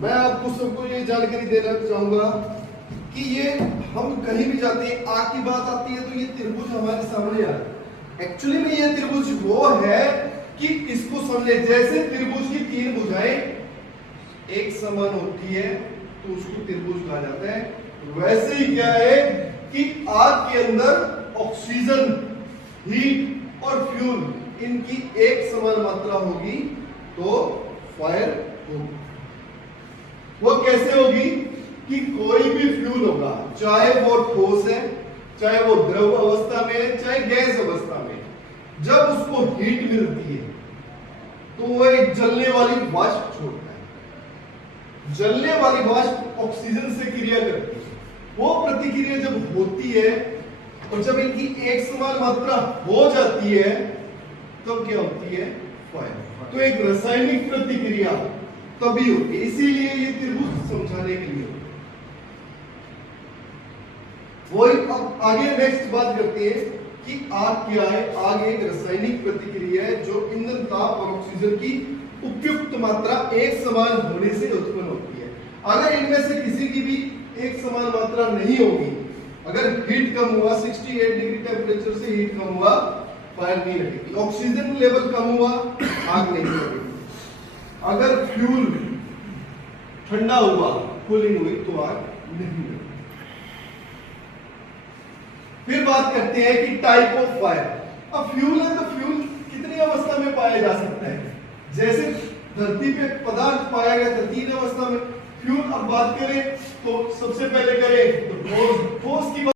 मैं आपको सबको ये जानकारी देना चाहूंगा कि ये हम कहीं भी जाते हैं, आग की बात आती है तो ये त्रिभुज हमारे सामने आ रहा है। एक्चुअली में ये त्रिभुज वो है कि इसको समझे, जैसे त्रिभुज की तीन भुजाएं एक समान होती है तो उसको त्रिभुज कहा जाता है। वैसे ही क्या है कि आग के अंदर ऑक्सीजन, हीट और फ्यूल इनकी एक समान मात्रा होगी तो फायर होगी। वो कैसे होगी कि कोई भी फ्यूल होगा, चाहे वो ठोस है, चाहे वो द्रव अवस्था में है, चाहे गैस अवस्था में, जब उसको हीट मिलती है तो वो एक जलने वाली वाष्प छोड़ता है। जलने वाली वाष्प ऑक्सीजन से क्रिया करती है। वो प्रतिक्रिया जब होती है और जब इनकी एक समान मात्रा हो जाती है तब क्या होती है? फायर। तो एक रासायनिक प्रतिक्रिया तभी होती है, इसीलिए ये त्रिभुज समझाने के लिए। वही अब आगे नेक्स्ट बात करते हैं कि आग क्या है। आग एक रासायनिक प्रतिक्रिया है जो ईंधन, ताप और ऑक्सीजन की उपयुक्त मात्रा एक समान होने से उत्पन्न होती है। अगर इनमें से किसी की भी एक समान मात्रा नहीं होगी, अगर हीट कम हुआ, 68 डिग्री टेम्परेचर से हीट कम हुआ, फायर नहीं लगेगी। ऑक्सीजन लेवल कम हुआ, आग नहीं लगेगी। अगर फ्यूल ठंडा हुआ, कूलिंग हुई, तो आग नहीं लगेगी। फिर बात करते हैं कि टाइप ऑफ फायर। अब फ्यूल है तो फ्यूल कितनी अवस्था में पाया जा सकता है? जैसे धरती पे पदार्थ पाया गया था 3 अवस्था में। फ्यूल अब बात करें तो सबसे पहले करें तो ठोस की